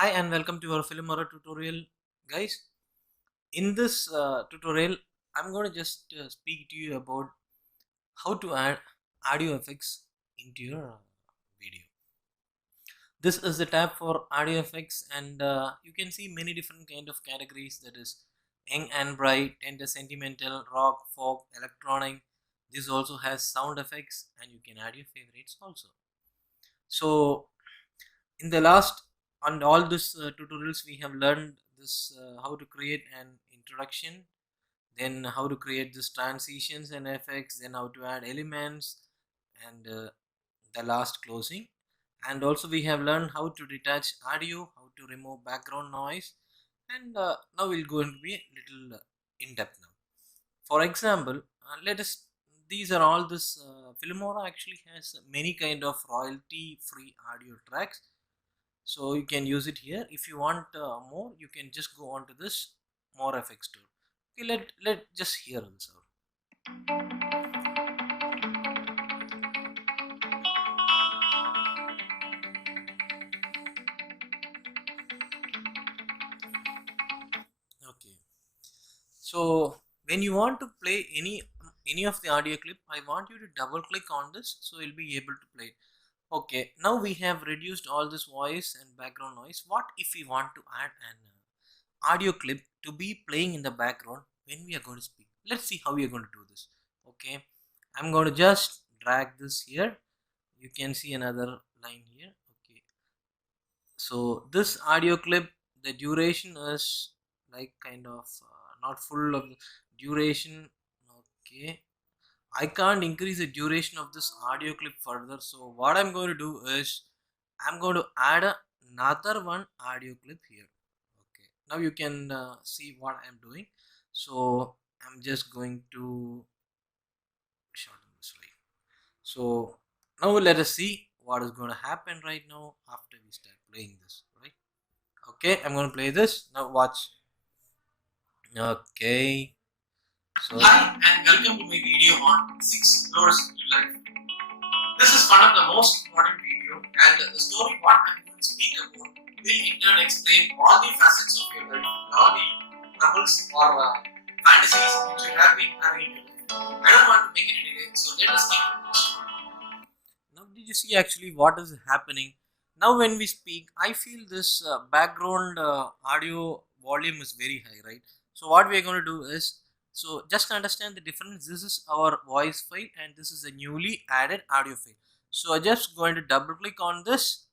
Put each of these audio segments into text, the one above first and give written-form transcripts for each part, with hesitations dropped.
Hi and welcome to our film horror tutorial, guys. In this tutorial, I'm going to just speak to you about how to add audio effects into your video. This is the tab for audio effects, and you can see many different kind of categories. That is young and bright, tender, sentimental, rock, folk, electronic. This also has sound effects, and you can add your favorites also. So in the last on all these tutorials we have learned this how to create an introduction, then how to create this transitions and effects, then how to add elements, and the last closing. And also we have learned how to detach audio, how to remove background noise, and now we'll go and be a little in depth now. For example, let us these are all this Filmora actually has many kind of royalty free audio tracks, so you can use it here. If you want more, you can just go on to this more effects tool. Okay, let just hear this out. Okay, so when you want to play any of the audio clip, I want you to double click on this, so you'll be able to play it. Okay, now we have reduced all this voice and background noise. What if we want to add an audio clip to be playing in the background when we are going to speak? Let's see how we are going to do this. Okay, I'm going to just drag this here. You can see another line here. Okay, so this audio clip, the duration is like kind of not full of the duration. Okay, I can't increase the duration of this audio clip further, so what I'm going to do is I'm going to add another one audio clip here. Okay, now you can see what I'm doing. So I'm just going to shorten this way. So now let us see what is going to happen right now after we start playing this, right? Okay, I'm going to play this. Now watch. Okay, so hi and welcome to my video on 6 doors to life. This is one of the most important video, and the story what I'm going to speak about will in turn explain all the facets of your life, all the troubles or fantasies which you have been having in your life. I don't want to make it a delay, so let us get into the story. Now, did you see actually what is happening? Now, when we speak, I feel this background audio volume is very high, right? So, what we are going to do is, so just understand the difference. This is our voice file, and this is a newly added audio file. So, I just going to double click on this.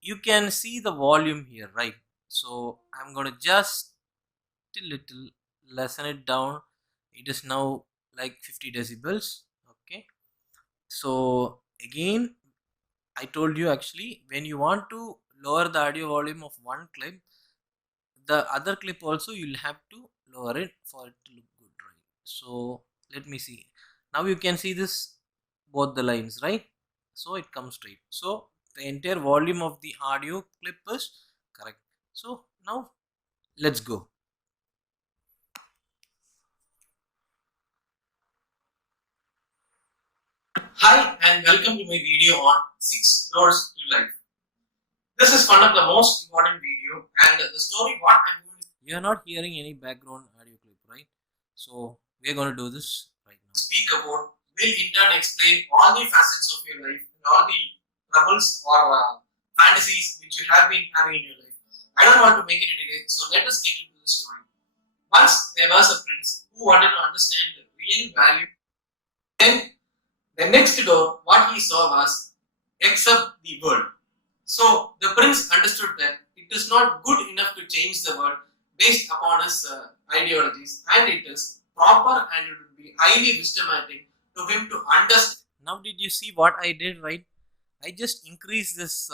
You can see the volume here, right? So, I'm going to just a little lessen it down. It is now like 50 decibels. Okay. So, again, I told you actually when you want to lower the audio volume of one clip, the other clip also you'll have to lower it for it to look good, right? So let me see. Now you can see this both the lines, right? So it comes straight. So the entire volume of the audio clip is correct. So now let's go. Hi and welcome to my video on 6 doors to life. This is one of the most important video, and the story what I'm going to... You are not hearing any background audio clip, right? So we are going to do this right now. Speak about will in turn explain all the facets of your life and all the troubles or fantasies which you have been having in your life. I don't want to make it a delay, so let us get into the story. Once there was a prince who wanted to understand the real value. Then the next door, what he saw was accept the world. So the prince understood that it is not good enough to change the world based upon his ideologies, and it is proper and it would be highly wisdomatic to him to understand. Now, did you see what I did, right? I just increased this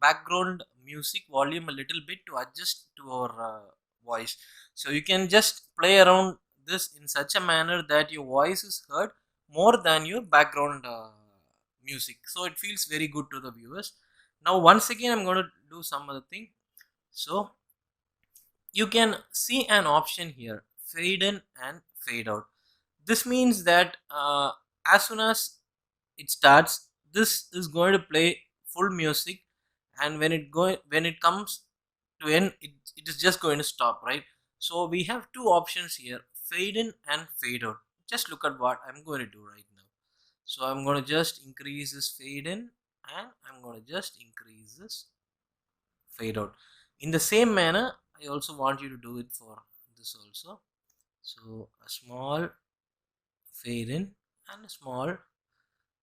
background music volume a little bit to adjust to our voice. So you can just play around this in such a manner that your voice is heard more than your background music. So it feels very good to the viewers. Now once again I'm going to do some other thing. So you can see an option here, fade in and fade out. This means that as soon as it starts, this is going to play full music, and when it comes to end, it is just going to stop, right? So we have two options here, fade in and fade out. Just look at what I'm going to do right now. So I'm going to just increase this fade in, and I'm going to just increase this fade out. In the same manner, I also want you to do it for this also. So a small fade in and a small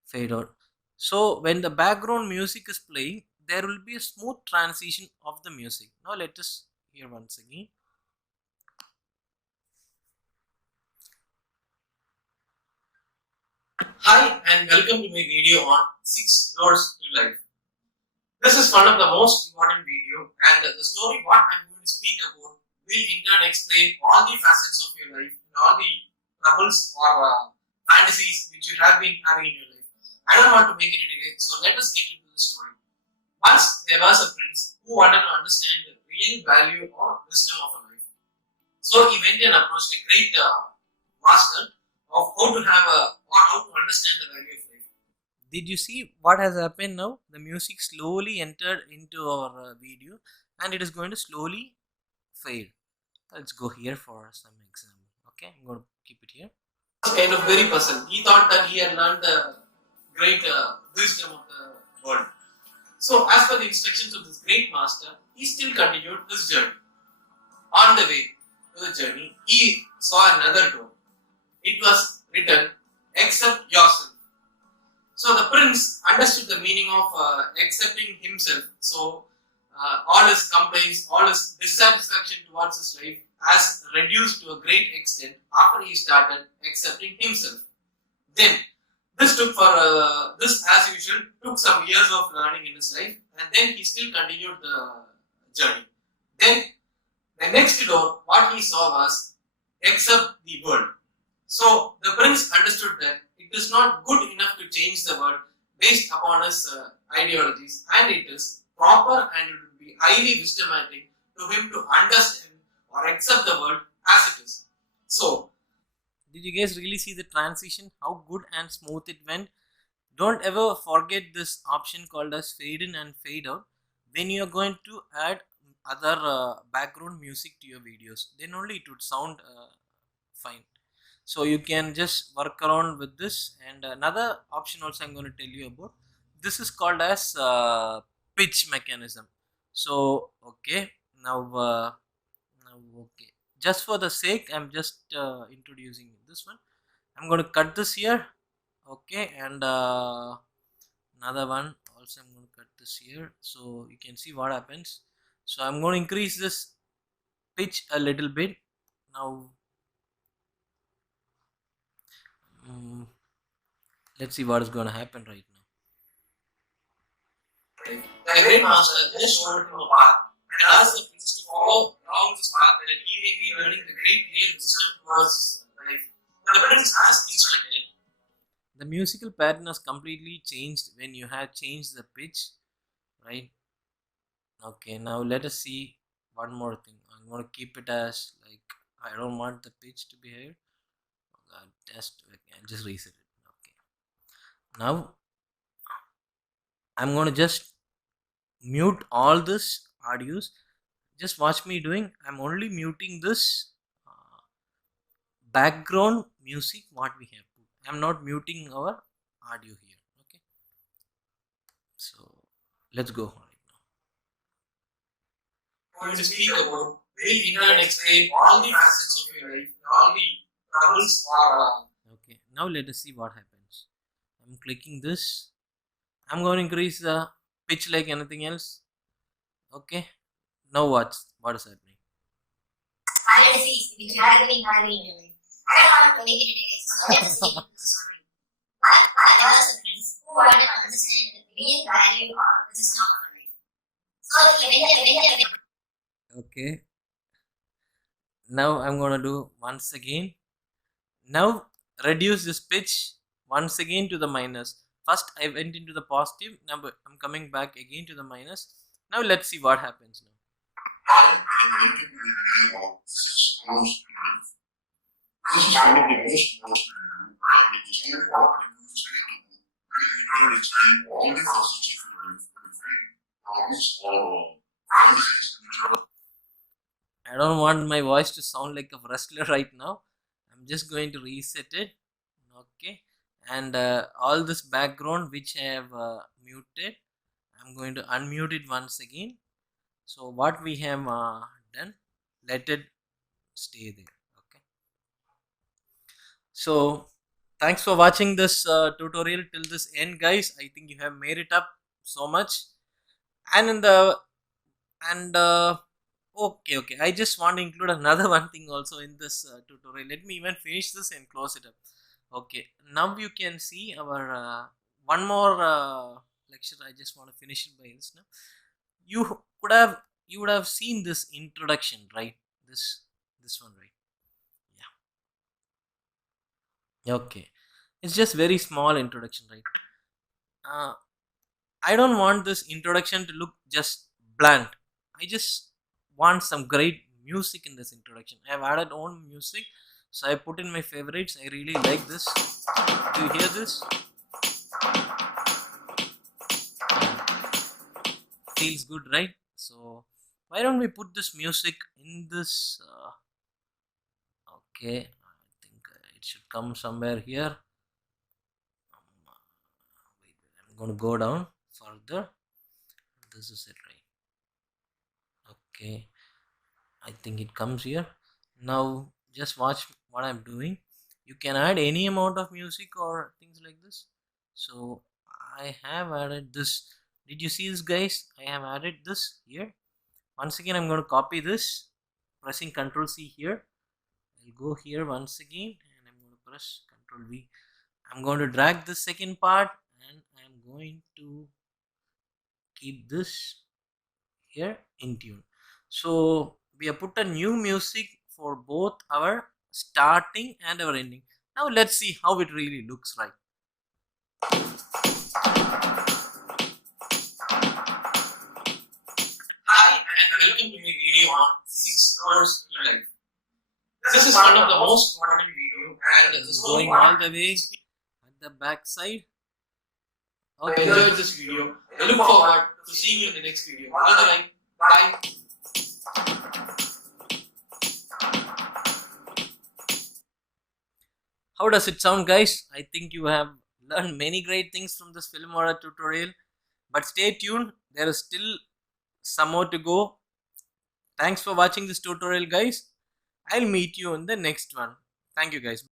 fade out. So when the background music is playing, there will be a smooth transition of the music. Now let us hear once again. Hi and welcome to my video on 6 doors to life. This is one of the most important video, and the story what I'm going to speak about will in turn explain all the facets of your life and all the troubles or fantasies which you have been having in your life. I don't want to make it a delay, so let us get into the story. Once there was a prince who wanted to understand the real value or wisdom of a life. So he went and approached a great master of how to have a or how to understand the value of life. Did you see what has happened now? The music slowly entered into our video, and it is going to slowly fade. Let's go here for some example. Okay, I'm going to keep it here. Kind of very puzzled. He thought that he had learned the great wisdom of the world. So, as per the instructions of this great master, he still continued his journey. On the way to the journey, he saw another door. It was written, "Accept yourself." So the prince understood the meaning of accepting himself. So all his complaints, all his dissatisfaction towards his life has reduced to a great extent after he started accepting himself. Then this took for this, as usual, took some years of learning in his life, and then he still continued the journey. Then the next door, what he saw was accept the world. So the prince understood that it is not good enough to change the world based upon his ideologies, and it is proper and it would be highly wisdomatic to him to understand or accept the world as it is. So, did you guys really see the transition? How good and smooth it went? Don't ever forget this option called as fade in and fade out when you are going to add other background music to your videos. Then only it would sound fine. So you can just work around with this. And another option also I'm going to tell you about. This is called as pitch mechanism. So okay, now okay, just for the sake I'm just introducing this one. I'm going to cut this here. Okay, and another one also I'm going to cut this here, so you can see what happens. So I'm going to increase this pitch a little bit now. Let's see what is going to happen right now. The great master just showed him a path and asked the prince to follow along this path that he may be learning the great real wisdom towards life. Now the prince has instructed. The musical pattern has completely changed when you have changed the pitch, right? Okay, now let us see one more thing. I'm going to keep it as like I don't want the pitch to be here. Just reset it. Okay. Now I'm going to just mute all this audios. Just watch me doing. I'm only muting this background music what we have put. I'm not muting our audio here. Okay. So let's go right now. I'm going to speak about will and explain all the facets of your life, all the troubles are. Okay. Now let us see what happens. I'm clicking this. I'm going to increase the pitch like anything else. Okay. Now what is happening? I see which had been having in your life. I don't want to make it today, so let's see the story. I was a prince who wanted to understand the real value of the system of life. So okay. Now I'm gonna do once again. Now reduce this pitch once again to the minus. First I went into the positive. Now I'm coming back again to the minus. Now let's see what happens now. I am making a video of 6 doors to life. This is one of the most important video, and it is more what I use to really explain all the facets of your life and free. I don't want my voice to sound like a wrestler right now. I'm just going to reset it. Okay. And all this background which I have muted, I'm going to unmute it once again. So what we have done, let it stay there. Okay. So thanks for watching this tutorial till this end, guys. I think you have made it up so much. And in the okay, I just want to include another one thing also in this tutorial. Let me even finish this and close it up. Okay, now you can see our one more lecture. I just want to finish it by this now. You would have seen this introduction, right? This one, right? Yeah. Okay, it's just very small introduction, right? I don't want this introduction to look just bland. I just want some great music in this introduction. I have added own music, so I put in my favorites. I really like this. Do you hear this? Feels good, right? So why don't we put this music in this? Okay, I think it should come somewhere here. Wait, I'm going to go down further. This is it, right? Okay, I think it comes here. Now just watch what I'm doing. You can add any amount of music or things like this. So I have added this. Did you see this, guys? I have added this here. Once again, I'm going to copy this, pressing Ctrl C here. I'll go here once again and I'm going to press Ctrl V. I'm going to drag the second part and I'm going to keep this here in tune. So we have put a new music for both our starting and our ending. Now let's see how it really looks like. Hi and welcome to my video on 6 doors to life. This is one of the most important video and this is going all the way at the back side. Okay. Enjoyed this video. I look forward to seeing you in the next video. Alright, bye. How does it sound, guys? I think you have learned many great things from this Filmora tutorial. But stay tuned, there is still some more to go. Thanks for watching this tutorial, guys. I'll meet you in the next one. Thank you, guys.